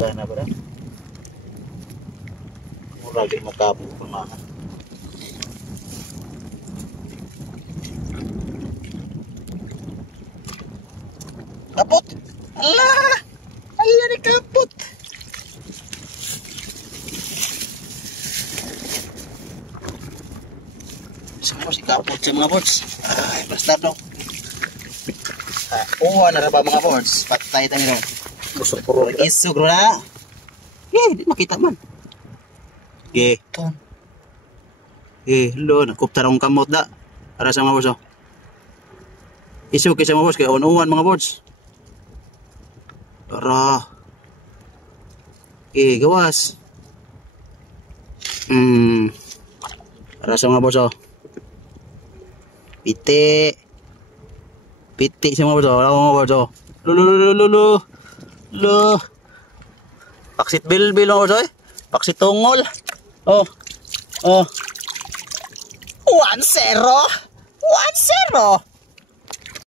Kaya na ba na? Muragin makapo pa mga. Kapot! Allah! Allah ni kapot! Semua si kapot siya mga bots. Ay, basta daw. Uwa na ba mga bots? Patay tayo rin. Busok puro. Isog na. Di makita man. Ton. Lo, nakupta akong kamot da. Para sa mga bots. Isog kaysa mga bots. Kaya unuwan mga bots. Para. Gawas. Para sa mga bots. Piti. Piti sa mga bots. Wala mga bots. Lo. Paksit bilbil mga bots. Paksit tungol. 1-0. 1-0.